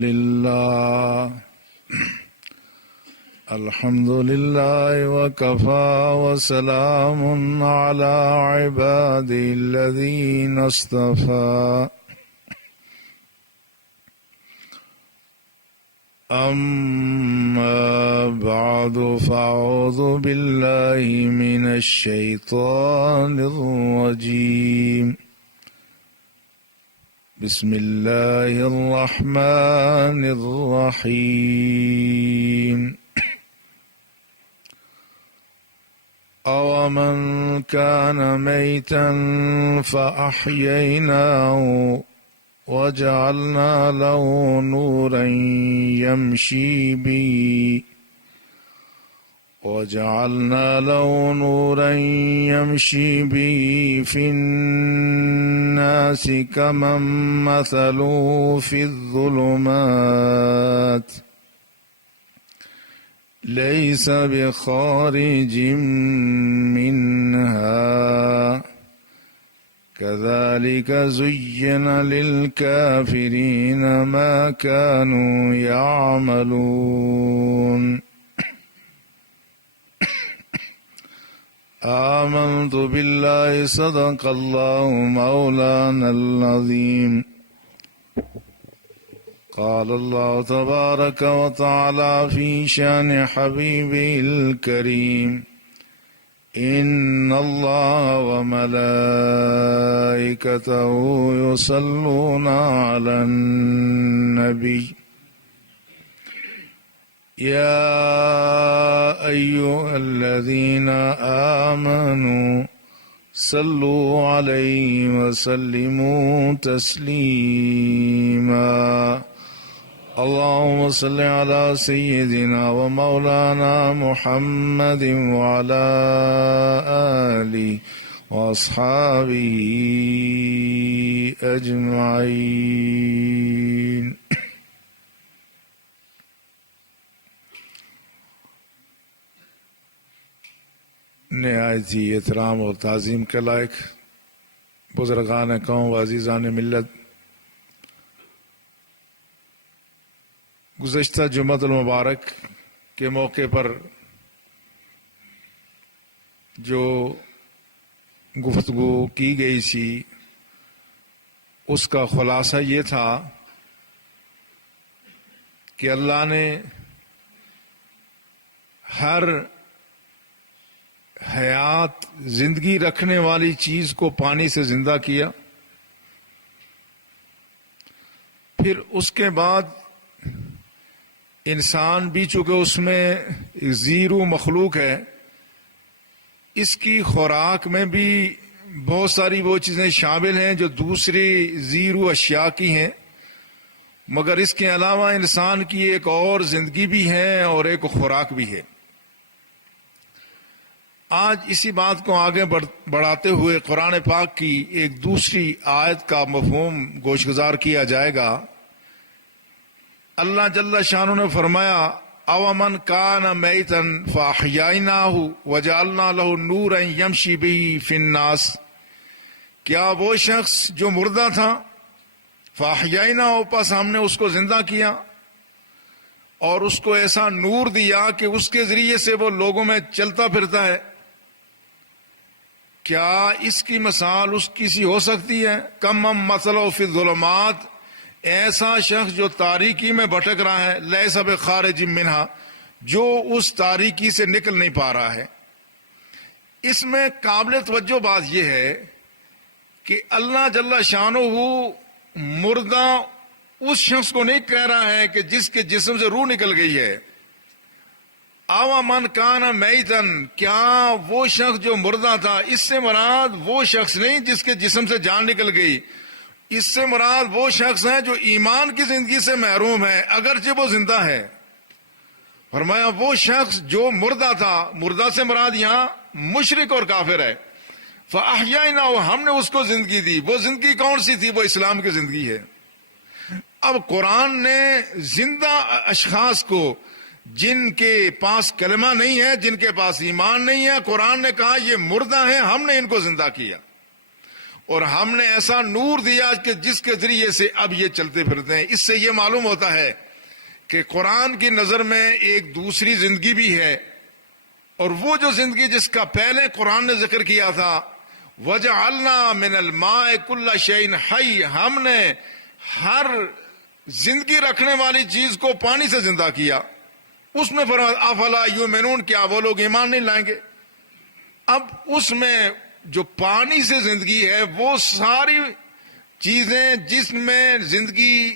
لله الحمد لله وكفى وسلام على عباده الذين اصطفى أما بعد فأعوذ بالله من الشيطان الرجيم بسم الله الرحمن الرحيم أومن كان ميتا فأحييناه وجعلنا له نورا يمشي به في الناس كمن مثله في الظلمات ليس بخارج منها كذلك زين للكافرين ما كانوا يعملون آمنت بالله صدق الله مولانا العظيم قال الله تبارك وتعالى في شأن حبيبه الكريم إن الله وملائكته يصلون على النبي يا أيها الذين آمنوا صلوا عليه وسلموا تسليما اللهم صل على سيدنا ومولانا محمد وعلى آله وأصحابه أجمعين نہایت ہی احترام اور تعظیم کے لائق بزرگان قوم و عزیزان ملت، گزشتہ جمعۃ المبارک کے موقع پر جو گفتگو کی گئی تھی اس کا خلاصہ یہ تھا کہ اللہ نے ہر حیات زندگی رکھنے والی چیز کو پانی سے زندہ کیا، پھر اس کے بعد انسان بھی چونکہ اس میں زیرو مخلوق ہے، اس کی خوراک میں بھی بہت ساری وہ چیزیں شامل ہیں جو دوسری زیرو اشیاء کی ہیں، مگر اس کے علاوہ انسان کی ایک اور زندگی بھی ہے اور ایک خوراک بھی ہے۔ آج اسی بات کو آگے بڑھاتے ہوئے قرآن پاک کی ایک دوسری آیت کا مفہوم گوش گزار کیا جائے گا۔ اللہ جل شانہ نے فرمایا اومن کان میتا فاحییناہ وجعلنا لہ نورا یمشی بہ فی الناس، کیا وہ شخص جو مردہ تھا فاحییناہ پس ہم نے اس کو زندہ کیا اور اس کو ایسا نور دیا کہ اس کے ذریعے سے وہ لوگوں میں چلتا پھرتا ہے، کیا اس کی مثال اس کی سی ہو سکتی ہے؟ کم مثلہ فی الظلمات، ایسا شخص جو تاریکی میں بھٹک رہا ہے، لیس بخارج منہا، جو اس تاریکی سے نکل نہیں پا رہا ہے۔ اس میں قابل توجہ بات یہ ہے کہ اللہ جل شانہ مردہ اس شخص کو نہیں کہہ رہا ہے کہ جس کے جسم سے روح نکل گئی ہے۔ اومن کان میتن، کیا وہ شخص جو مردہ تھا، اس سے مراد وہ شخص نہیں جس کے جسم سے جان نکل گئی، اس سے مراد وہ شخص ہے جو ایمان کی زندگی سے محروم ہے اگرچہ وہ زندہ ہے۔ فرمایا وہ شخص جو مردہ تھا، مردہ سے مراد یہاں مشرک اور کافر ہے، فَأَحْيَيْنَاهُ، ہم نے اس کو زندگی دی۔ وہ زندگی کون سی تھی؟ وہ اسلام کی زندگی ہے۔ اب قرآن نے زندہ اشخاص کو، جن کے پاس کلمہ نہیں ہے، جن کے پاس ایمان نہیں ہے، قرآن نے کہا یہ مردہ ہیں، ہم نے ان کو زندہ کیا۔ اور ہم نے ایسا نور دیا کہ جس کے ذریعے سے اب یہ چلتے پھرتے ہیں۔ اس سے یہ معلوم ہوتا ہے کہ قرآن کی نظر میں ایک دوسری زندگی بھی ہے، اور وہ جو زندگی جس کا پہلے قرآن نے ذکر کیا تھا، وَجَعَلْنَا مِنَ الْمَاءِ كُلَّ شَيْءٍ حَيٍّ، ہم نے ہر زندگی رکھنے والی چیز کو پانی سے زندہ کیا۔ اس میں فرمایا افلا یؤمنون، کیا وہ لوگ ایمان نہیں لائیں گے؟ اب اس میں جو پانی سے زندگی ہے، وہ ساری چیزیں جس میں زندگی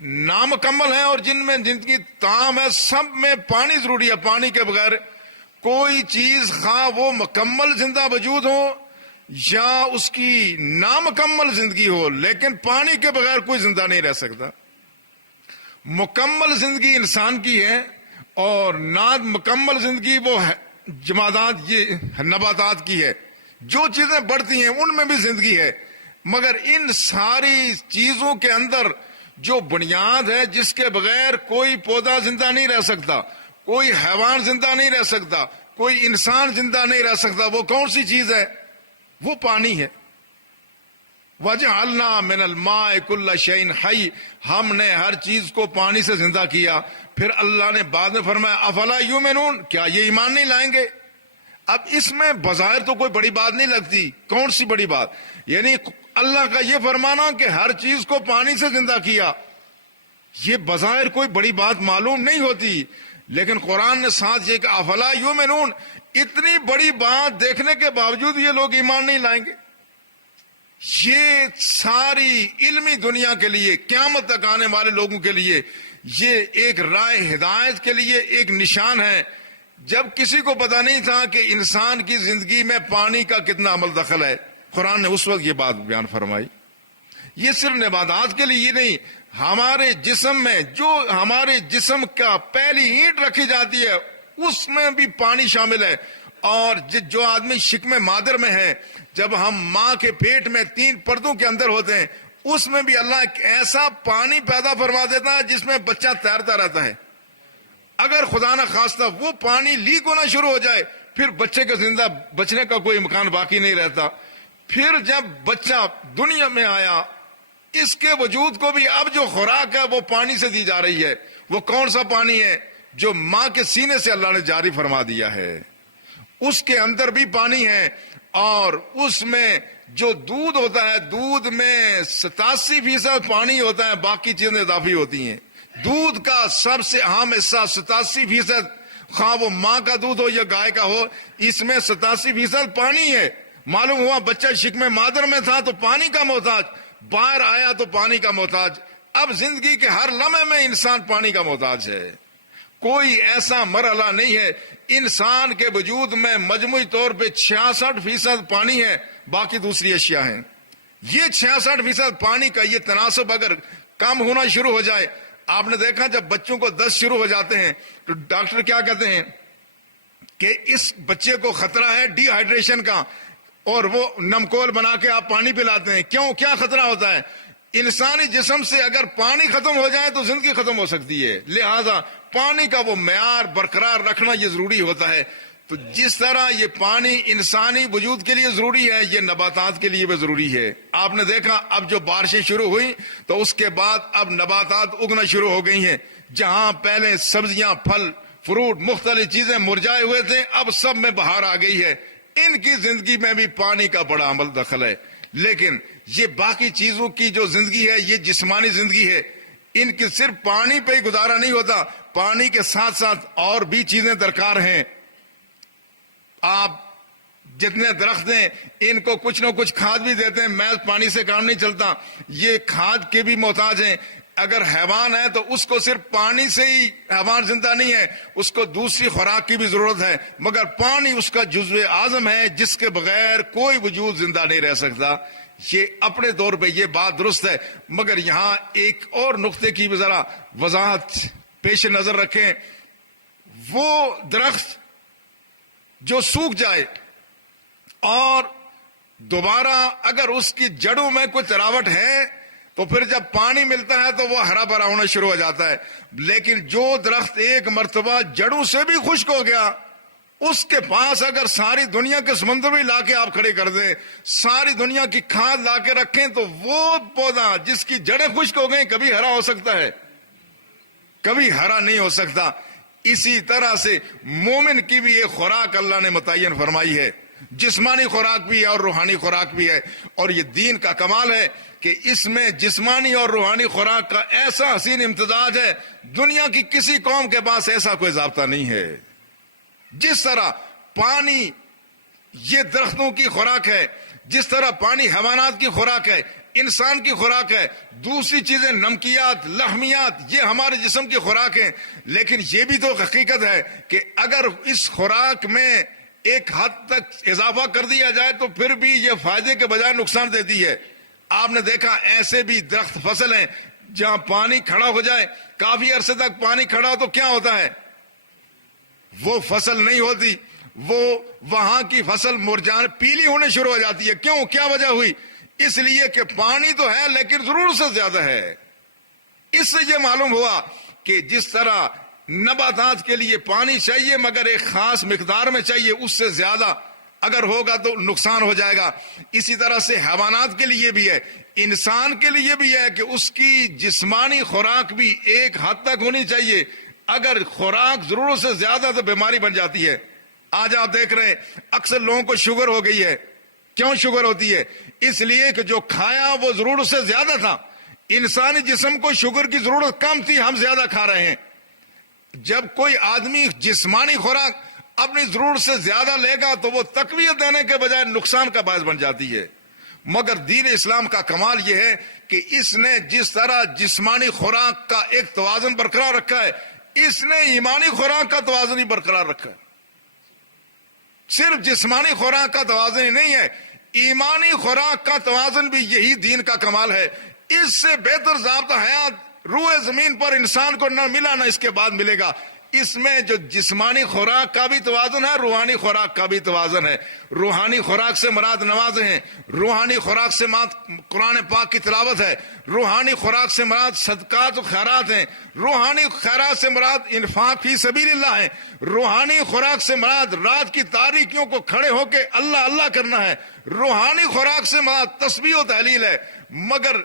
نامکمل ہے اور جن میں زندگی تام ہے، سب میں پانی ضروری ہے۔ پانی کے بغیر کوئی چیز، خواہ وہ مکمل زندہ وجود ہو یا اس کی نامکمل زندگی ہو، لیکن پانی کے بغیر کوئی زندہ نہیں رہ سکتا۔ مکمل زندگی انسان کی ہے اور نامکمل زندگی وہ جمادات، یہ نباتات کی ہے۔ جو چیزیں بڑھتی ہیں ان میں بھی زندگی ہے، مگر ان ساری چیزوں کے اندر جو بنیاد ہے، جس کے بغیر کوئی پودا زندہ نہیں رہ سکتا، کوئی حیوان زندہ نہیں رہ سکتا، کوئی انسان زندہ نہیں رہ سکتا، وہ کون سی چیز ہے؟ وہ پانی ہے۔ وَجَعَلْنَا مِنَ الْمَاءِ كُلَّ شَيْءٍ حَيٍّ، ہم نے ہر چیز کو پانی سے زندہ کیا۔ پھر اللہ نے بعد میں فرمایا افلا یؤمنون، کیا یہ ایمان نہیں لائیں گے؟ اب اس میں بظاہر تو کوئی بڑی بات نہیں لگتی۔ کون سی بڑی بات؟ یعنی اللہ کا یہ فرمانا کہ ہر چیز کو پانی سے زندہ کیا، یہ بظاہر کوئی بڑی بات معلوم نہیں ہوتی، لیکن قرآن نے ساتھ یہ کہ افلا یؤمنون، اتنی بڑی بات دیکھنے کے باوجود یہ لوگ ایمان نہیں لائیں گے۔ یہ ساری علمی دنیا کے لیے، قیامت تک آنے والے لوگوں کے لیے یہ ایک راہ ہدایت کے لیے ایک نشان ہے۔ جب کسی کو پتا نہیں تھا کہ انسان کی زندگی میں پانی کا کتنا عمل دخل ہے، قرآن نے اس وقت یہ بات بیان فرمائی۔ یہ صرف نباتات کے لیے نہیں، ہمارے جسم میں، جو ہمارے جسم کا پہلی اینٹ رکھی جاتی ہے اس میں بھی پانی شامل ہے۔ اور جو آدمی شکم مادر میں ہے، جب ہم ماں کے پیٹ میں 3 پردوں کے اندر ہوتے ہیں، اس میں بھی اللہ ایک ایسا پانی پیدا فرما دیتا ہے جس میں بچہ تیرتا رہتا ہے۔ اگر خدا نہ خواستہ وہ پانی لیک ہونا شروع ہو جائے، پھر بچے کے زندہ بچنے کا کوئی امکان باقی نہیں رہتا۔ پھر جب بچہ دنیا میں آیا، اس کے وجود کو بھی اب جو خوراک ہے وہ پانی سے دی جا رہی ہے۔ وہ کون سا پانی ہے؟ جو ماں کے سینے سے اللہ نے جاری فرما دیا ہے، اس کے اندر بھی پانی ہے۔ اور اس میں جو دودھ ہوتا ہے، دودھ میں 87% پانی ہوتا ہے، باقی چیزیں اضافی ہوتی ہیں۔ دودھ کا سب سے اہم حصہ 87%، خواہ وہ ماں کا دودھ ہو یا گائے کا ہو، اس میں 87% پانی ہے۔ معلوم ہوا بچہ شکم مادر میں تھا تو پانی کا محتاج، باہر آیا تو پانی کا محتاج۔ اب زندگی کے ہر لمحے میں انسان پانی کا محتاج ہے۔ کوئی ایسا مرحلہ نہیں ہے، انسان کے وجود میں مجموعی طور پہ 66% پانی ہے، باقی دوسری اشیاء ہیں۔ یہ 66% پانی کا یہ تناسب اگر کم ہونا شروع ہو جائے، آپ نے دیکھا جب بچوں کو دست شروع ہو جاتے ہیں تو ڈاکٹر کیا کہتے ہیں کہ اس بچے کو خطرہ ہے ڈی ہائیڈریشن کا، اور وہ نمکول بنا کے آپ پانی پلاتے ہیں۔ کیوں؟ کیا خطرہ ہوتا ہے؟ انسانی جسم سے اگر پانی ختم ہو جائے تو زندگی ختم ہو سکتی ہے، لہذا پانی کا وہ معیار برقرار رکھنا یہ ضروری ہوتا ہے۔ تو جس طرح یہ پانی انسانی وجود کے لیے ضروری ہے، یہ نباتات کے لیے بھی ضروری ہے۔ آپ نے دیکھا اب جو بارشیں شروع ہوئی تو اس کے بعد اب نباتات اگنا شروع ہو گئی ہیں۔ جہاں پہلے سبزیاں، پھل، فروٹ، مختلف چیزیں مرجھائے ہوئے تھے، اب سب میں بہار آ گئی ہے۔ ان کی زندگی میں بھی پانی کا بڑا عمل دخل ہے۔ لیکن یہ باقی چیزوں کی جو زندگی ہے، یہ جسمانی زندگی ہے، ان کی صرف پانی پہ ہی گزارا نہیں ہوتا، پانی کے ساتھ ساتھ اور بھی چیزیں درکار ہیں۔ آپ جتنے درخت ہیں ان کو کچھ نہ کچھ کھاد بھی دیتے ہیں، محض پانی سے کام نہیں چلتا، یہ کھاد کے بھی محتاج ہیں۔ اگر حیوان ہے تو اس کو صرف پانی سے ہی حیوان زندہ نہیں ہے، اس کو دوسری خوراک کی بھی ضرورت ہے، مگر پانی اس کا جزو اعظم ہے جس کے بغیر کوئی وجود زندہ نہیں رہ سکتا۔ یہ اپنے طور پہ یہ بات درست ہے، مگر یہاں ایک اور نقطے کی بھی ذرا وضاحت پیش نظر رکھیں۔ وہ درخت جو سوکھ جائے اور دوبارہ اگر اس کی جڑوں میں کوئی تراوٹ ہے تو پھر جب پانی ملتا ہے تو وہ ہرا بھرا ہونا شروع ہو جاتا ہے۔ لیکن جو درخت ایک مرتبہ جڑوں سے بھی خشک ہو گیا اس کے پاس اگر ساری دنیا کے سمندر بھی لا کے آپ کھڑے کر دیں، ساری دنیا کی کھاد لا کے رکھیں، تو وہ پودا جس کی جڑیں خشک ہو گئیں کبھی ہرا ہو سکتا ہے؟ کبھی ہرا نہیں ہو سکتا۔ اسی طرح سے مومن کی بھی ایک خوراک اللہ نے متعین فرمائی ہے، جسمانی خوراک بھی ہے اور روحانی خوراک بھی ہے۔ اور یہ دین کا کمال ہے کہ اس میں جسمانی اور روحانی خوراک کا ایسا حسین امتزاج ہے، دنیا کی کسی قوم کے پاس ایسا کوئی ضابطہ نہیں ہے۔ جس طرح پانی یہ درختوں کی خوراک ہے، جس طرح پانی حیوانات کی خوراک ہے، انسان کی خوراک ہے، دوسری چیزیں نمکیات، لحمیات، یہ ہمارے جسم کی خوراک ہیں، لیکن یہ بھی تو حقیقت ہے کہ اگر اس خوراک میں ایک حد تک اضافہ کر دیا جائے تو پھر بھی یہ فائدے کے بجائے نقصان دیتی ہے۔ آپ نے دیکھا ایسے بھی درخت فصل ہیں جہاں پانی کھڑا ہو جائے، کافی عرصے تک پانی کھڑا ہو تو کیا ہوتا ہے؟ وہ فصل نہیں ہوتی، وہ وہاں کی فصل مرجان پیلی ہونے شروع ہو جاتی ہے۔ کیوں؟ کیا وجہ ہوئی؟ اس لیے کہ پانی تو ہے لیکن ضرورت سے زیادہ ہے۔ اس سے یہ معلوم ہوا کہ جس طرح نباتات کے لیے پانی چاہیے مگر ایک خاص مقدار میں چاہیے، اس سے زیادہ اگر ہوگا تو نقصان ہو جائے گا۔ اسی طرح سے حیوانات کے لیے بھی ہے، انسان کے لیے بھی ہے کہ اس کی جسمانی خوراک بھی ایک حد تک ہونی چاہیے۔ اگر خوراک ضرورت سے زیادہ تو بیماری بن جاتی ہے۔ آج آپ دیکھ رہے ہیں اکثر لوگوں کو شوگر ہو گئی ہے۔ کیوں شوگر ہوتی ہے؟ اس لیے کہ جو کھایا وہ ضرورت سے زیادہ تھا۔ انسانی جسم کو شوگر کی ضرورت کم تھی، ہم زیادہ کھا رہے ہیں۔ جب کوئی آدمی جسمانی خوراک اپنی ضرورت سے زیادہ لے گا تو وہ تقویت دینے کے بجائے نقصان کا باعث بن جاتی ہے۔ مگر دین اسلام کا کمال یہ ہے کہ اس نے جس طرح جسمانی خوراک کا ایک توازن برقرار رکھا ہے، اس نے ایمانی خوراک کا توازن ہی برقرار رکھا ہے۔ صرف جسمانی خوراک کا توازن ہی نہیں ہے، ایمانی خوراک کا توازن بھی یہی دین کا کمال ہے۔ اس سے بہتر ضابطہ حیات روئے زمین پر انسان کو نہ ملا، نہ اس کے بعد ملے گا۔ اس میں جو جسمانی خوراک کا بھی توازن ہے، روحانی خوراک کا بھی توازن ہے۔ روحانی خوراک سے مراد نمازیں ہیں، روحانی خوراک سے مراد قرآن پاک کی تلاوت ہے، روحانی خوراک سے مراد صدقات و خیرات ہیں، روحانی خیرات سے مراد انفاق فی سبیل اللہ ہے، روحانی خوراک سے مراد رات کی تاریکیوں کو کھڑے ہو کے اللہ اللہ کرنا ہے، روحانی خوراک سے مراد تسبیح و تحلیل ہے۔ مگر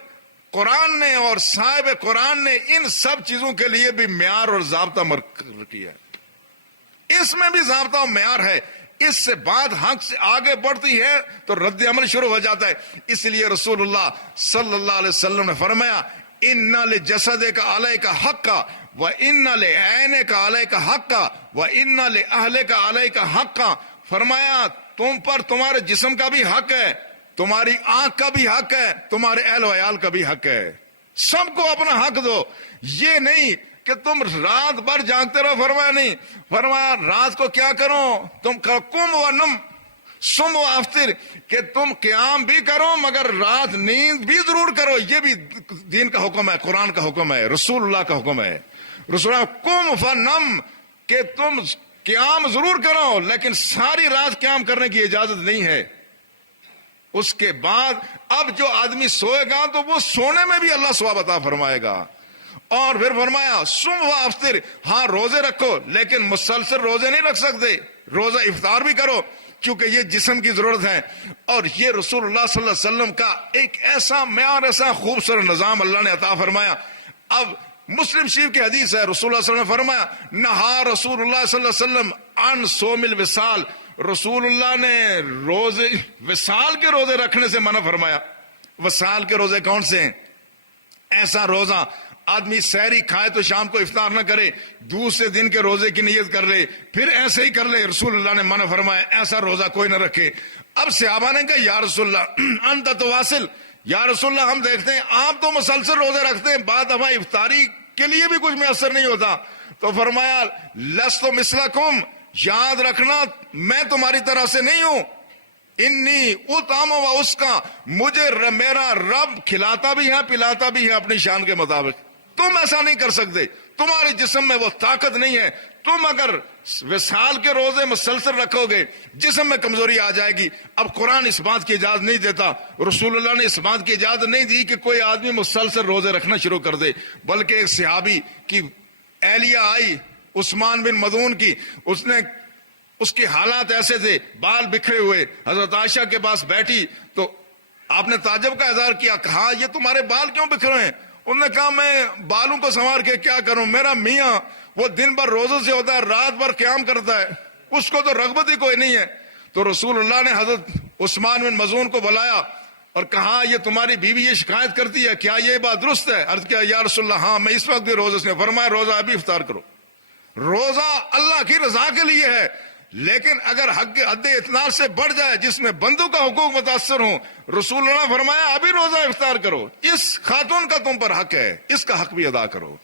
قرآن نے اور صاحب قرآن نے ان سب چیزوں کے لیے بھی معیار اور ضابطہ مقرر کیا ہے۔ اس میں بھی ضابطہ اور معیار ہے۔ اس سے بات حق سے آگے بڑھتی ہے تو رد عمل شروع ہو جاتا ہے۔ اس لیے رسول اللہ صلی اللہ علیہ وسلم نے فرمایا ان لجسدک علیک حقا وان لعینک علیک حقا وان لاہلک علیک حقا۔ فرمایا تم پر تمہارے جسم کا بھی حق ہے، تمہاری آنکھ کا بھی حق ہے، تمہارے اہل و عیال کا بھی حق ہے۔ سب کو اپنا حق دو۔ یہ نہیں کہ تم رات بھر جاگتے رہو، فرمایا نہیں، فرمایا رات کو کیا کرو، تم قم و نم سم و افطر، کہ تم قیام بھی کرو مگر رات نیند بھی ضرور کرو۔ یہ بھی دین کا حکم ہے، قرآن کا حکم ہے، رسول اللہ کا حکم ہے۔ رسول اللہ قم فنم، کہ تم قیام ضرور کرو لیکن ساری رات قیام کرنے کی اجازت نہیں ہے۔ اس کے بعد اب جو آدمی سوئے گا تو وہ سونے میں بھی اللہ ثواب عطا فرمائے گا۔ اور پھر فرمایا سم و افطر، ہاں روزے رکھو لیکن مسلسل روزے نہیں رکھ سکتے، روزہ افطار بھی کرو کیونکہ یہ جسم کی ضرورت ہے۔ اور یہ رسول اللہ صلی اللہ علیہ وسلم کا ایک ایسا معیار، ایسا خوبصورت نظام اللہ نے عطا فرمایا۔ اب مسلم شریف کی حدیث ہے، رسول اللہ صلی اللہ علیہ وسلم نے فرمایا نہا رسول اللہ صلی اللہ علیہ وسلم عن صوم الوصال، رسول اللہ نے روزے وصال کے روزے رکھنے سے منع فرمایا۔ وصال کے روزے کون سے ہیں؟ ایسا روزہ آدمی سحری کھائے تو شام کو افطار نہ کرے، دوسرے دن کے روزے کی نیت کر لے پھر ایسے ہی کر لے، رسول اللہ نے منع فرمایا ایسا روزہ کوئی نہ رکھے۔ اب صحابہ نے کہا یا رسول اللہ انت تواصل، یا رسول اللہ ہم دیکھتے ہیں آپ تو مسلسل روزے رکھتے ہیں، بعد ہمیں افطاری کے لیے بھی کچھ میسر نہیں ہوتا۔ تو فرمایا لست مثلکم، یاد رکھنا میں تمہاری طرح سے نہیں ہوں، انی اطعم و اسقی، مجھے میرا رب کھلاتا بھی ہے پلاتا بھی ہے اپنی شان کے مطابق۔ تم ایسا نہیں کر سکتے، تمہارے جسم میں وہ طاقت نہیں ہے۔ تم اگر وصال کے روزے مسلسل رکھو گے جسم میں کمزوری آ جائے گی۔ اب قرآن اس بات کی اجازت نہیں دیتا، رسول اللہ نے اس بات کی اجازت نہیں دی کہ کوئی آدمی مسلسل روزے رکھنا شروع کر دے، بلکہ ایک صحابی کی اہلیہ آئی عثمان بن مظعون کی، اس نے اس کے حالات ایسے تھے، بال بکھرے ہوئے. حضرت عائشہ کے پاس بیٹھی تو آپ نے تعجب کا اظہار کیا، کہا یہ تمہارے بال کیوں بکھرے ہیں؟ انہوں نے کہا میں بالوں کو سنوار کے کیا کروں، میرا میاں وہ دن بھر روزے سے ہوتا ہے، رات بھر قیام کرتا ہے، اس کو تو رغبت ہی کوئی نہیں ہے. تو رسول اللہ نے حضرت عثمان بن مظعون کو بلایا اور کہا یہ تمہاری بیوی یہ شکایت کرتی ہے، کیا یہ بات درست ہے؟ عرض کیا یا رسول اللہ ہاں میں اس وقت بھی روزے سے. فرمایا روزہ ابھی افطار کرو. روزہ اللہ کی رضا کے لیے ہے، لیکن اگر حد اعتدال سے بڑھ جائے جس میں بندوں کا حقوق متاثر ہوں، رسول اللہ نے فرمایا ابھی روزہ افطار کرو، اس خاتون کا تم پر حق ہے، اس کا حق بھی ادا کرو.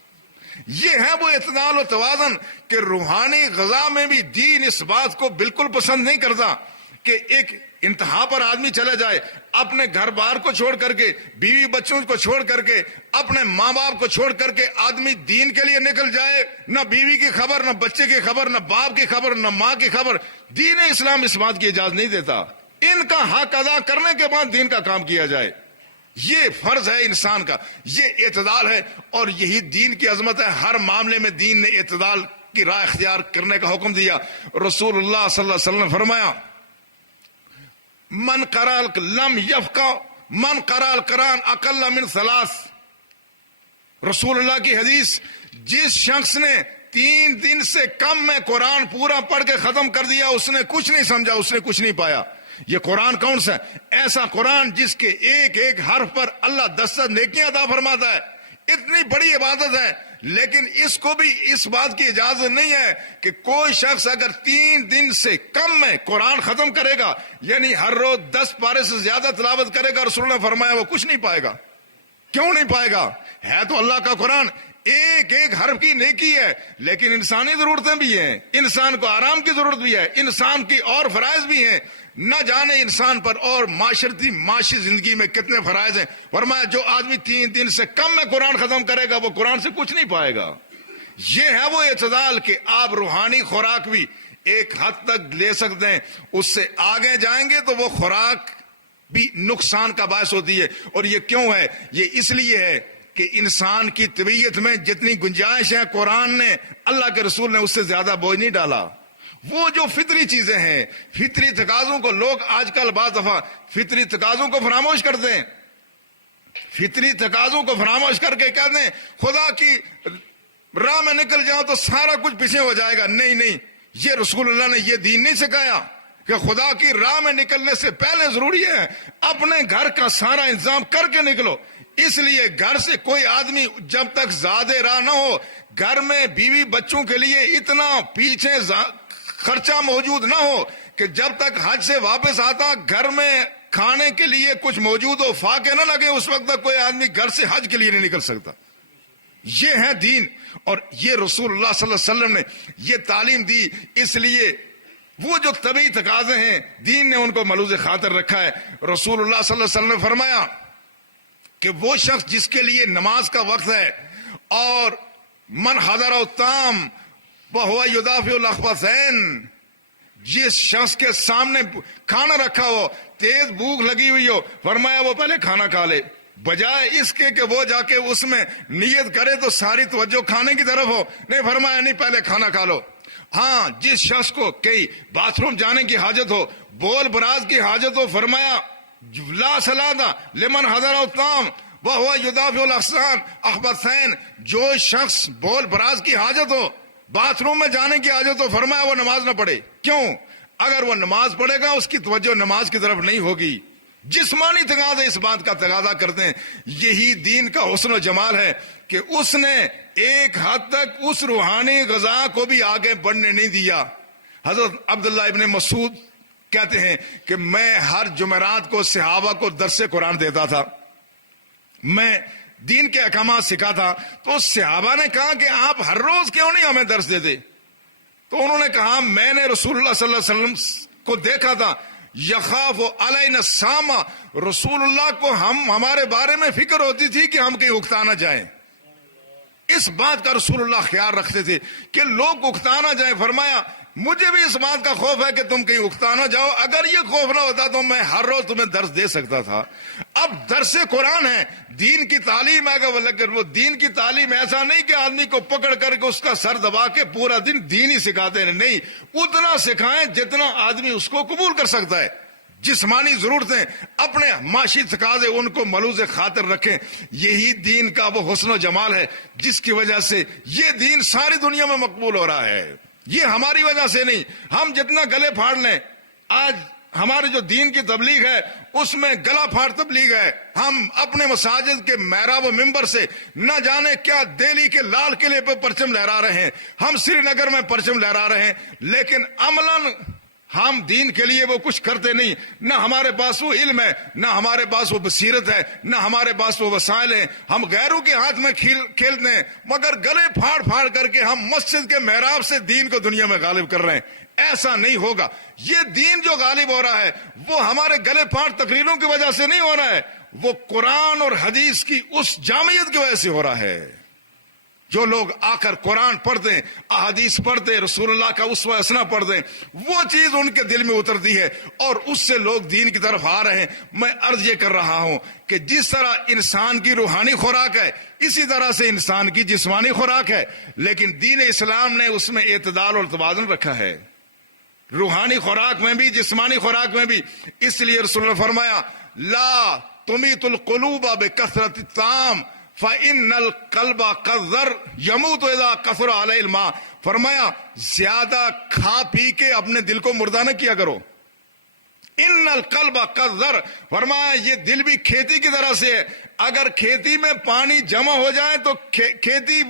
یہ ہے وہ اعتدال و توازن کہ روحانی غذا میں بھی دین اس بات کو بالکل پسند نہیں کرتا کہ ایک انتہا پر آدمی چلا جائے، اپنے گھر بار کو چھوڑ کر کے، بیوی بچوں کو چھوڑ کر کے، اپنے ماں باپ کو چھوڑ کر کے آدمی دین کے لیے نکل جائے. نہ بیوی کی خبر، نہ بچے کی خبر، نہ باپ کی خبر، نہ ماں کی خبر. دین اسلام اس بات کی اجازت نہیں دیتا. ان کا حق ادا کرنے کے بعد دین کا کام کیا جائے. یہ فرض ہے انسان کا، یہ اعتدال ہے، اور یہی دین کی عظمت ہے. ہر معاملے میں دین نے اعتدال کی راہ اختیار کرنے کا حکم دیا. رسول اللہ صلی اللہ علیہ وسلم نے فرمایا من قرأ لم یفقہ من قرأ القرآن اقل من ثلاث. رسول اللہ کی حدیث، جس شخص نے 3 دن سے کم میں قرآن پورا پڑھ کے ختم کر دیا اس نے کچھ نہیں سمجھا، اس نے کچھ نہیں پایا. یہ قرآن کون سا ہے؟ ایسا قرآن جس کے ایک ایک حرف پر اللہ 10 نیکیاں عطا فرماتا ہے. اتنی بڑی عبادت ہے، لیکن اس کو بھی اس بات کی اجازت نہیں ہے کہ کوئی شخص اگر 3 دن سے کم میں قرآن ختم کرے گا، یعنی ہر روز 10 پارے سے زیادہ تلاوت کرے گا، رسول نے فرمایا وہ کچھ نہیں پائے گا. کیوں نہیں پائے گا؟ ہے تو اللہ کا قرآن، ایک ایک حرف کی نیکی ہے، لیکن انسانی ضرورتیں بھی ہیں، انسان کو آرام کی ضرورت بھی ہے، انسان کی اور فرائض بھی ہیں. نہ جانے انسان پر اور معاشی زندگی میں کتنے فرائض ہیں. فرمایا جو آدمی 3 دن سے کم میں قرآن ختم کرے گا وہ قرآن سے کچھ نہیں پائے گا. یہ ہے وہ اعتدال کہ آپ روحانی خوراک بھی ایک حد تک لے سکتے ہیں، اس سے آگے جائیں گے تو وہ خوراک بھی نقصان کا باعث ہوتی ہے. اور یہ کیوں ہے؟ یہ اس لیے ہے کہ انسان کی طبیعت میں جتنی گنجائش ہے قرآن نے، اللہ کے رسول نے اس سے زیادہ بوجھ نہیں ڈالا. وہ جو فطری چیزیں ہیں، فطری تقاضوں کو لوگ آج کل بعض دفعہ فطری تقاضوں کو فراموش کرتے ہیں. فطری تقاضوں کو فراموش کر کے کہتے ہیں خدا کی راہ میں نکل جاؤ تو سارا کچھ پیچھے ہو جائے گا. نہیں، یہ رسول اللہ نے یہ دین نہیں سکھایا کہ خدا کی راہ میں نکلنے سے پہلے ضروری ہے اپنے گھر کا سارا انتظام کر کے نکلو. اس لیے گھر سے کوئی آدمی جب تک زیادہ راہ نہ ہو، گھر میں بیوی بچوں کے لیے اتنا پیچھے خرچہ موجود نہ ہو کہ جب تک حج سے واپس آتا گھر میں کھانے کے لیے کچھ موجود ہو، فاقے نہ لگے، اس وقت تک کوئی آدمی گھر سے حج کے لیے نہیں نکل سکتا. یہ ہے دین، اور یہ رسول اللہ صلی اللہ علیہ وسلم نے یہ تعلیم دی. اس لیے وہ جو طبعی تقاضے ہیں دین نے ان کو ملوز خاطر رکھا ہے. رسول اللہ صلی اللہ علیہ وسلم نے فرمایا کہ وہ شخص جس کے لیے نماز کا وقت ہے اور من حضر الطعام وہو یدافع الاخبثین، جس شخص کے سامنے کھانا رکھا ہو، تیز بھوک لگی ہوئی ہو، فرمایا وہ پہلے کھانا کھا لے، بجائے اس کے کہ وہ جا کے اس میں نیت کرے تو ساری توجہ کھانے کی طرف ہو. نہیں، فرمایا نہیں، پہلے کھانا کھا لو. ہاں، جس شخص کو کئی باتھ روم جانے کی حاجت ہو، بول براز کی حاجت ہو، فرمایا لا صلاۃ لمن حضر الطعام وہو یدافع الاخبثین، جو شخص بول براز کی حاجت ہو، باتھ روم میں جانے کی حاجت ہو، فرمایا وہ نماز نہ پڑھے. کیوں؟ اگر وہ نماز پڑھے گا اس کی توجہ نماز کی طرف نہیں ہوگی. جسمانی تقاضے اس بات کا تقاضا کرتے ہیں. یہی دین کا حسن و جمال ہے کہ اس نے ایک حد تک اس روحانی غذا کو بھی آگے بڑھنے نہیں دیا. حضرت عبداللہ ابن مسعود کہتے ہیں کہ میں ہر جمعرات کو صحابہ کو درس قرآن دیتا تھا، میں دین کے احکامات سکھاتا. تو صحابہ نے کہا کہ آپ ہر روز کیوں نہیں ہمیں درس دیتے؟ تو انہوں نے کہا میں نے رسول اللہ صلی اللہ علیہ وسلم کو دیکھا تھا، یخاف علینا السامہ، رسول اللہ کو ہمارے بارے میں فکر ہوتی تھی کہ ہم کہیں اکتا نہ جائیں. اس بات کا رسول اللہ خیال رکھتے تھے کہ لوگ اکتا نہ جائیں. فرمایا مجھے بھی اس بات کا خوف ہے کہ تم کہیں اکتا نہ جاؤ. اگر یہ خوف نہ ہوتا تو میں ہر روز تمہیں درس دے سکتا تھا. اب درس قرآن ہے, دین کی تعلیم ہے, لیکن وہ دین کی تعلیم ایسا نہیں کہ آدمی کو پکڑ کر کے اس کا سر دبا کے پورا دن دین ہی سکھاتے ہیں. نہیں, اتنا سکھائیں جتنا آدمی اس کو قبول کر سکتا ہے. جسمانی ضرورتیں, اپنے معاشی تقاضے, ان کو ملوز خاطر رکھیں. یہی دین کا وہ حسن و جمال ہے جس کی وجہ سے یہ دین ساری دنیا میں مقبول ہو رہا ہے. یہ ہماری وجہ سے نہیں. ہم جتنا گلے پھاڑ لیں, آج ہمارے جو دین کی تبلیغ ہے اس میں گلا پھاڑ تبلیغ ہے. ہم اپنے مساجد کے محراب و ممبر سے نہ جانے کیا دہلی کے لال قلعے پہ پرچم لہرا رہے ہیں, ہم سری نگر میں پرچم لہرا رہے ہیں, لیکن عملاً ہم دین کے لیے وہ کچھ کرتے نہیں. نہ ہمارے پاس وہ علم ہے, نہ ہمارے پاس وہ بصیرت ہے, نہ ہمارے پاس وہ وسائل ہیں. ہم غیروں کے ہاتھ میں کھیلتے ہیں, مگر گلے پھاڑ پھاڑ کر کے ہم مسجد کے محراب سے دین کو دنیا میں غالب کر رہے ہیں. ایسا نہیں ہوگا. یہ دین جو غالب ہو رہا ہے وہ ہمارے گلے پھاڑ تقریروں کی وجہ سے نہیں ہو رہا ہے, وہ قرآن اور حدیث کی اس جامعیت کی وجہ سے ہو رہا ہے. جو لوگ آ کر قرآن پڑھتے ہیں, احادیث پڑھتے ہیں, رسول اللہ کا اسوہ حسنہ پڑھتے ہیں, وہ چیز ان کے دل میں اترتی ہے اور اس سے لوگ دین کی طرف آ رہے ہیں. میں عرض یہ کر رہا ہوں کہ جس طرح انسان کی روحانی خوراک ہے اسی طرح سے انسان کی جسمانی خوراک ہے, لیکن دین اسلام نے اس میں اعتدال اور توازن رکھا ہے. روحانی خوراک میں بھی, جسمانی خوراک میں بھی. اس لیے رسول اللہ نے فرمایا لا تمیت القلوب بکثرت الطعام فإن القلب كالذر يموت إذا كثر عليه الماء. فرمایا زیادہ کھا پی کے اپنے دل کو مردہ نہ کیا کرو. ان القلب كالذر, فرمایا یہ دل بھی کھیتی کی طرح سے ہے. اگر کھیتی میں پانی جمع ہو جائے تو کھیتی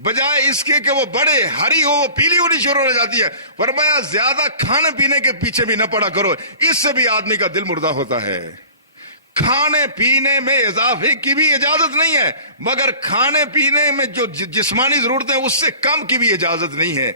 بجائے اس کے کہ وہ بڑے ہری ہو, وہ پیلی ہونی شروع ہو جاتی ہے. فرمایا زیادہ کھانے پینے کے پیچھے بھی نہ پڑا کرو, اس سے بھی آدمی کا دل مردہ ہوتا ہے. کھانے پینے میں اضافے کی بھی اجازت نہیں ہے, مگر کھانے پینے میں جو جسمانی ضرورتیں اس سے کم کی بھی اجازت نہیں ہے.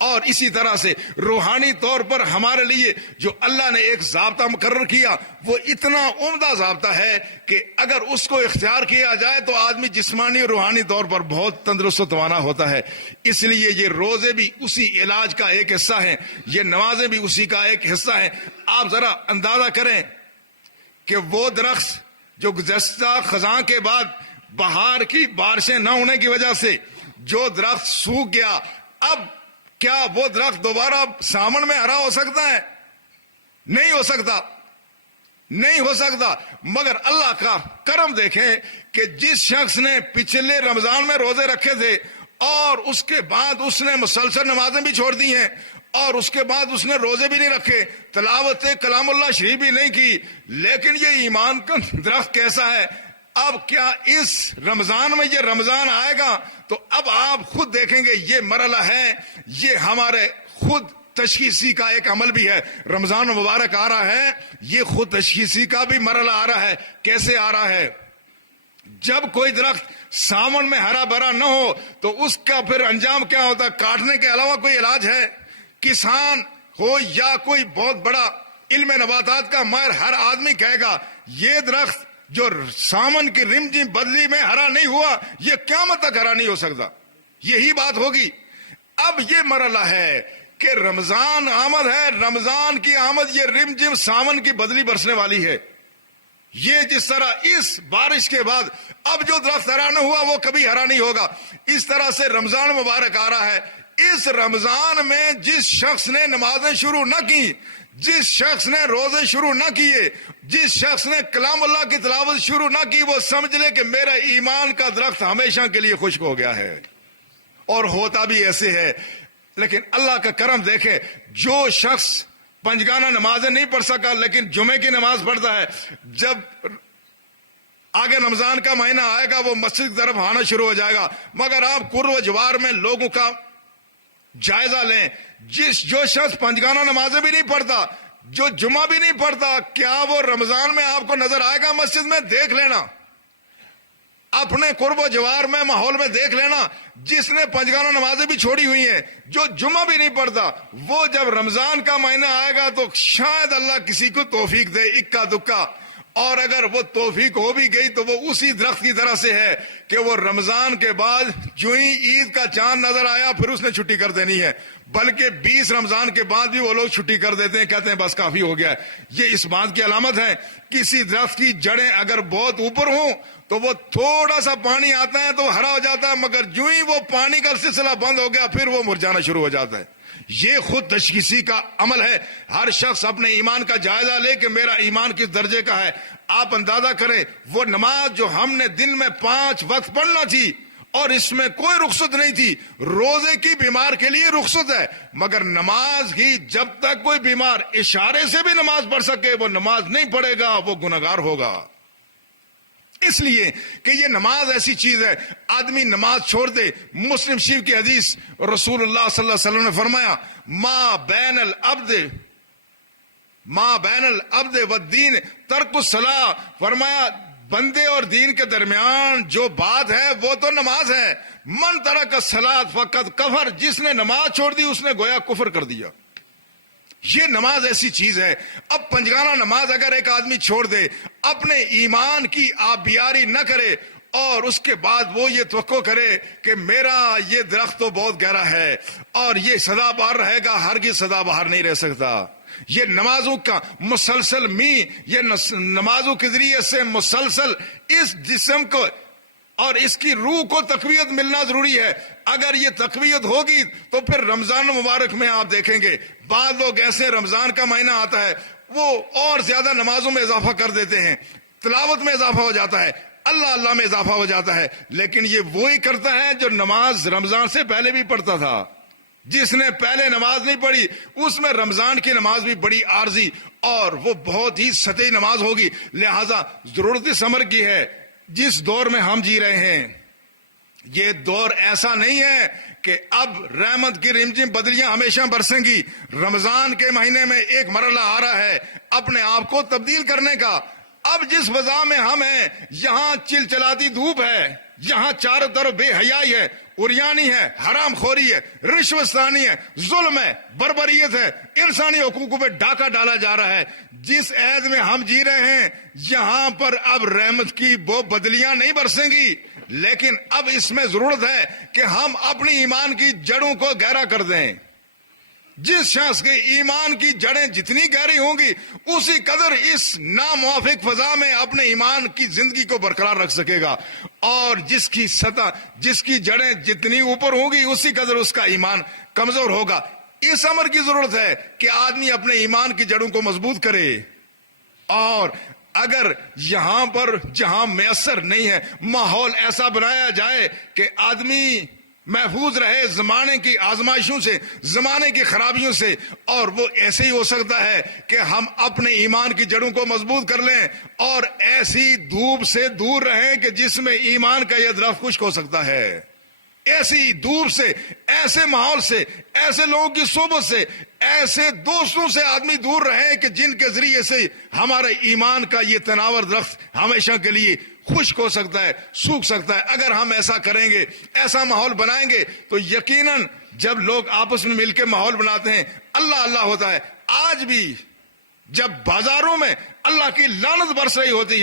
اور اسی طرح سے روحانی طور پر ہمارے لیے جو اللہ نے ایک ضابطہ مقرر کیا وہ اتنا عمدہ ضابطہ ہے کہ اگر اس کو اختیار کیا جائے تو آدمی جسمانی اور روحانی طور پر بہت تندرست و توانا ہوتا ہے. اس لیے یہ روزے بھی اسی علاج کا ایک حصہ ہیں, یہ نمازیں بھی اسی کا ایک حصہ ہیں. آپ ذرا اندازہ کریں کہ وہ درخت جو گزشتہ خزاں کے بعد بہار کی بارشیں نہ ہونے کی وجہ سے جو درخت سوکھ گیا, اب کیا وہ درخت دوبارہ سامن میں ہرا ہو سکتا ہے؟ نہیں ہو سکتا, نہیں ہو سکتا. مگر اللہ کا کرم دیکھیں کہ جس شخص نے پچھلے رمضان میں روزے رکھے تھے اور اس کے بعد اس نے مسلسل نمازیں بھی چھوڑ دی ہیں اور اس کے بعد اس نے روزے بھی نہیں رکھے, تلاوت کلام اللہ شریف بھی نہیں کی, لیکن یہ ایمان کا درخت کیسا ہے. اب کیا اس رمضان میں یہ رمضان آئے گا تو اب آپ خود دیکھیں گے یہ مرحلہ ہے, یہ ہمارے خود تشخیصی کا ایک عمل بھی ہے. رمضان مبارک آ رہا ہے, یہ خود تشخیصی کا بھی مرحلہ آ رہا ہے. کیسے آ رہا ہے؟ جب کوئی درخت ساون میں ہرا بھرا نہ ہو تو اس کا پھر انجام کیا ہوتا ہے؟ کاٹنے کے علاوہ کوئی علاج ہے؟ کسان ہو یا کوئی بہت بڑا علم نباتات کا ماہر, ہر آدمی کہے گا یہ درخت جو سامن کی رمجی بدلی میں ہرا نہیں ہوا یہ قیامت تک ہرا نہیں ہو سکتا. یہی بات ہوگی. اب یہ مرحلہ ہے کہ رمضان آمد ہے, رمضان کی آمد یہ رمجم سامن کی بدلی برسنے والی ہے. یہ جس طرح اس بارش کے بعد اب جو درخت ہرا نہ ہوا وہ کبھی ہرا نہیں ہوگا, اس طرح سے رمضان مبارک آ رہا ہے. اس رمضان میں جس شخص نے نمازیں شروع نہ کی, جس شخص نے روزے شروع نہ کیے, جس شخص نے کلام اللہ کی تلاوت شروع نہ کی, وہ سمجھ لے کہ میرا ایمان کا درخت ہمیشہ کے لیے خشک ہو گیا ہے. اور ہوتا بھی ایسے ہے. لیکن اللہ کا کرم دیکھے, جو شخص پنجگانہ نمازیں نہیں پڑھ سکا لیکن جمعے کی نماز پڑھتا ہے, جب آگے رمضان کا مہینہ آئے گا وہ مسجد کی طرف آنا شروع ہو جائے گا. مگر آپ قرب و جوار میں لوگوں کا جائزہ لیں, جو شخص پنجگانہ نمازیں بھی نہیں پڑھتا, جو جمعہ بھی نہیں پڑھتا, کیا وہ رمضان میں آپ کو نظر آئے گا مسجد میں؟ دیکھ لینا, اپنے قرب و جوار میں ماحول میں دیکھ لینا. جس نے پنجگانہ نمازیں بھی چھوڑی ہوئی ہیں, جو جمعہ بھی نہیں پڑھتا, وہ جب رمضان کا مہینہ آئے گا تو شاید اللہ کسی کو توفیق دے, اکا دکا, اور اگر وہ توفیق ہو بھی گئی تو وہ اسی درخت کی طرح سے ہے کہ وہ رمضان کے بعد جو ہی عید کا چاند نظر آیا پھر اس نے چھٹی کر دینی ہے، بلکہ 20 رمضان کے بعد بھی وہ لوگ چھٹی کر دیتے ہیں، کہتے ہیں بس کافی ہو گیا ہے۔ یہ اس بات کی علامت ہے، کسی درخت کی جڑیں اگر بہت اوپر ہوں تو وہ تھوڑا سا پانی آتا ہے تو ہرا ہو جاتا ہے، مگر جو ہی وہ پانی کا سلسلہ بند ہو گیا پھر وہ مرجھانا شروع ہو جاتا ہے۔ یہ خود تشخیصی کا عمل ہے۔ ہر شخص اپنے ایمان کا جائزہ لے کہ میرا ایمان کس درجے کا ہے۔ آپ اندازہ کریں، وہ نماز جو ہم نے دن میں 5 وقت پڑھنا تھی اور اس میں کوئی رخصت نہیں تھی، روزے کی بیمار کے لیے رخصت ہے، مگر نماز کی جب تک کوئی بیمار اشارے سے بھی نماز پڑھ سکے وہ نماز نہیں پڑھے گا، وہ گنہگار ہوگا۔ اس لیے کہ یہ نماز ایسی چیز ہے، آدمی نماز چھوڑ دے۔ مسلم شریف کی حدیث، رسول اللہ صلی اللہ علیہ وسلم نے فرمایا ما بین العبد والدین ترک الصلاۃ، فرمایا بندے اور دین کے درمیان جو بات ہے وہ تو نماز ہے۔ من ترک الصلاۃ فقد کفر، جس نے نماز چھوڑ دی اس نے گویا کفر کر دیا۔ یہ نماز ایسی چیز ہے، اب پنجگانہ نماز اگر ایک آدمی چھوڑ دے، اپنے ایمان کی آبیاری نہ کرے اور اس کے بعد وہ یہ توقع کرے کہ میرا یہ درخت تو بہت گہرا ہے اور یہ سدا بہار رہے گا، ہرگز سدا بہار نہیں رہ سکتا۔ یہ نمازوں کا مسلسل یہ نمازوں کے ذریعے سے مسلسل اس جسم کو اور اس کی روح کو تقویت ملنا ضروری ہے۔ اگر یہ تقویت ہوگی تو پھر رمضان مبارک میں آپ دیکھیں گے بعض لوگ ایسے، رمضان کا مہینہ آتا ہے وہ اور زیادہ نمازوں میں اضافہ کر دیتے ہیں، تلاوت میں اضافہ ہو جاتا ہے، اللہ میں اضافہ ہو جاتا ہے، لیکن یہ وہی کرتا ہے جو نماز رمضان سے پہلے بھی پڑھتا تھا۔ جس نے پہلے نماز نہیں پڑھی اس میں رمضان کی نماز بھی بڑی عارضی اور وہ بہت ہی سطحی نماز ہوگی۔ لہذا ضرورت اس امر کی ہے، جس دور میں ہم جی رہے ہیں یہ دور ایسا نہیں ہے کہ اب رحمت کی رمجم بدلیاں ہمیشہ برسیں گی۔ رمضان کے مہینے میں ایک مرحلہ آ رہا ہے اپنے آپ کو تبدیل کرنے کا۔ اب جس فضا میں ہم ہیں یہاں چلچلاتی دھوپ ہے، یہاں چاروں طرف بے حیائی ہے، اریانی ہے، حرام خوری ہے، رشوت ثانی ہے، ظلم ہے، بربریت ہے، انسانی حقوق پہ ڈاکہ ڈالا جا رہا ہے۔ جس عہد میں ہم جی رہے ہیں یہاں پر اب رحمت کی وہ بدلیاں نہیں برسیں گی، لیکن اب اس میں ضرورت ہے کہ ہم اپنی ایمان کی جڑوں کو گہرا کر دیں۔ جس شخص کے ایمان کی جڑیں جتنی گہری ہوں گی اسی قدر اس ناموافق فضا میں اپنے ایمان کی زندگی کو برقرار رکھ سکے گا، اور جس کی سطح، جس کی جڑیں جتنی اوپر ہوں گی اسی قدر اس کا ایمان کمزور ہوگا۔ اس امر کی ضرورت ہے کہ آدمی اپنے ایمان کی جڑوں کو مضبوط کرے، اور اگر یہاں پر جہاں میسر نہیں ہے ماحول ایسا بنایا جائے کہ آدمی محفوظ رہے زمانے کی آزمائشوں سے، زمانے کی خرابیوں سے، اور وہ ایسے ہی ہو سکتا ہے کہ ہم اپنے ایمان کی جڑوں کو مضبوط کر لیں اور ایسی دھوپ سے دور رہیں کہ جس میں ایمان کا یہ درخت خشک ہو سکتا ہے۔ ایسی دھوپ سے، ایسے ماحول سے، ایسے لوگوں کی صحبت سے، ایسے دوستوں سے آدمی دور رہے کہ جن کے ذریعے سے ہمارے ایمان کا یہ تناور درخت ہمیشہ کے لیے خشک ہو سکتا ہے، سوکھ سکتا ہے۔ اگر ہم ایسا کریں گے، ایسا ماحول بنائیں گے تو یقیناً جب لوگ آپس میں مل کے ماحول بناتے ہیں اللہ ہوتا ہے۔ آج بھی جب بازاروں میں اللہ کی لعنت برس رہی ہوتی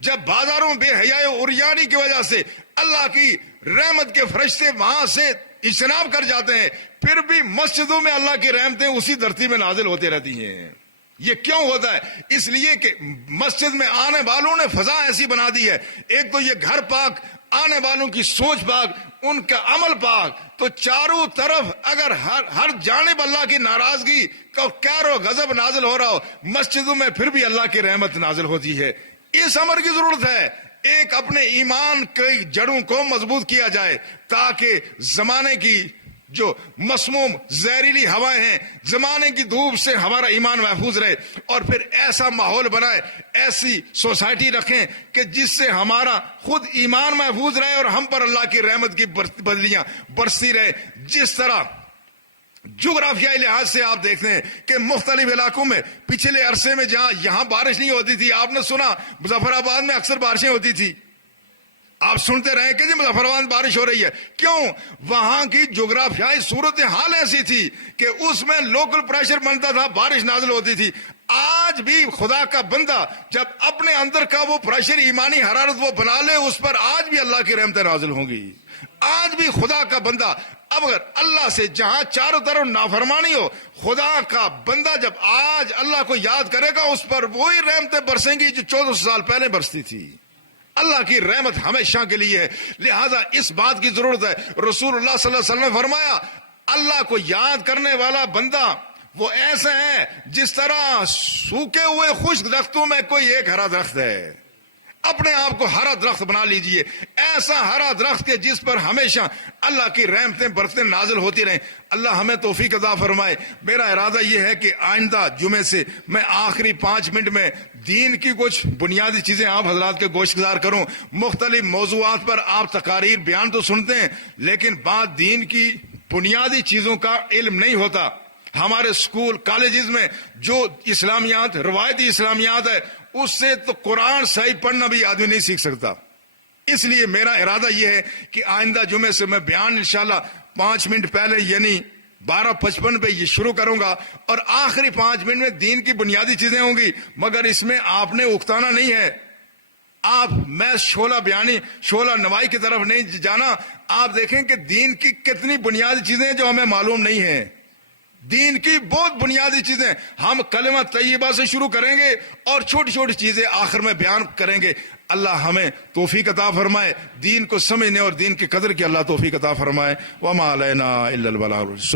جب بازاروں میں بے حیائی اور عریانی کی وجہ سے اللہ کی رحمت کے فرشتے وہاں سے اجتناب کر جاتے ہیں، پھر بھی مسجدوں میں اللہ کی رحمتیں اسی دھرتی میں نازل ہوتی رہتی ہیں۔ یہ کیوں ہوتا ہے؟ اس لیے کہ مسجد میں آنے والوں نے فضا ایسی بنا دی ہے، ایک تو یہ گھر پاک، آنے والوں کی سوچ پاک، ان کا عمل پاک، تو چاروں طرف اگر ہر جانب اللہ کی ناراضگی کا قہر و غضب نازل ہو رہا ہو، مسجدوں میں پھر بھی اللہ کی رحمت نازل ہوتی ہے۔ اس امر کی ضرورت ہے، ایک اپنے ایمان کی جڑوں کو مضبوط کیا جائے تاکہ زمانے کی جو مسموم زہریلی ہوائیں ہیں، زمانے کی دھوپ سے ہمارا ایمان محفوظ رہے، اور پھر ایسا ماحول بنائے، ایسی سوسائٹی رکھیں کہ جس سے ہمارا خود ایمان محفوظ رہے اور ہم پر اللہ کی رحمت کی بدلیاں برستی رہے۔ جس طرح جغرافیائی لحاظ سے آپ دیکھتے ہیں کہ مختلف علاقوں میں پچھلے عرصے میں جہاں یہاں بارش نہیں ہوتی تھی، آپ نے سنا مظفر آباد میں اکثر بارشیں ہوتی تھی، آپ سنتے رہے کہ جی مظفرآباد بارش ہو رہی ہے، کیوں؟ وہاں کی جغرافیائی صورتحال ایسی تھی کہ اس میں لوکل پریشر بنتا تھا، بارش نازل ہوتی تھی۔ آج بھی خدا کا بندہ جب اپنے اندر کا وہ پریشر، ایمانی حرارت وہ بنا لے، اس پر آج بھی اللہ کی رحمتیں نازل ہوں گی۔ آج بھی خدا کا بندہ، اب اگر اللہ سے جہاں چاروں طرف نافرمانی ہو، خدا کا بندہ جب آج اللہ کو یاد کرے گا، اس پر وہی رحمتیں برسیں گی جو 1400 سال پہلے برستی تھی۔ اللہ کی رحمت ہمیشہ کے لیے ہے، لہذا اس بات کی ضرورت ہے۔ رسول اللہ صلی اللہ علیہ وسلم نے فرمایا، اللہ کو یاد کرنے والا بندہ وہ ایسا ہے جس طرح سوکھے ہوئے خشک درختوں میں کوئی ایک ہرا درخت ہے۔ اپنے آپ کو ہرا درخت بنا لیجئے، ایسا ہرا درخت کے جس پر ہمیشہ اللہ کی رحمتیں برتیں نازل ہوتی رہیں۔ اللہ ہمیں توفیق عطا فرمائے۔ میرا ارادہ یہ ہے کہ آئندہ جمعے سے میں آخری 5 منٹ میں دین کی کچھ بنیادی چیزیں آپ حضرات کے گوش گزار کروں۔ مختلف موضوعات پر آپ تقاریر بیان تو سنتے ہیں، لیکن بعد دین کی بنیادی چیزوں کا علم نہیں ہوتا۔ ہمارے سکول کالجز میں جو اسلامیات، روایتی اسلامیات ہے، اس سے تو قرآن صحیح پڑھنا بھی آدمی نہیں سیکھ سکتا۔ اس لیے میرا ارادہ یہ ہے کہ آئندہ جمعے سے میں بیان انشاءاللہ 5 منٹ پہلے یعنی 12:55 پہ یہ شروع کروں گا، اور آخری 5 منٹ میں دین کی بنیادی چیزیں ہوں گی، مگر اس میں آپ نے اکتانا نہیں ہے۔ میں شعلہ نوائی کی طرف نہیں جانا۔ آپ دیکھیں کہ دین کی کتنی بنیادی چیزیں جو ہمیں معلوم نہیں ہیں۔ دین کی بہت بنیادی چیزیں ہم کلمہ طیبہ سے شروع کریں گے اور چھوٹی چھوٹی چیزیں آخر میں بیان کریں گے۔ اللہ ہمیں توفیق عطا فرمائے، دین کو سمجھنے اور دین کی قدر کی اللہ توفیق عطا فرمائے۔ وما علینا الا البلاغ۔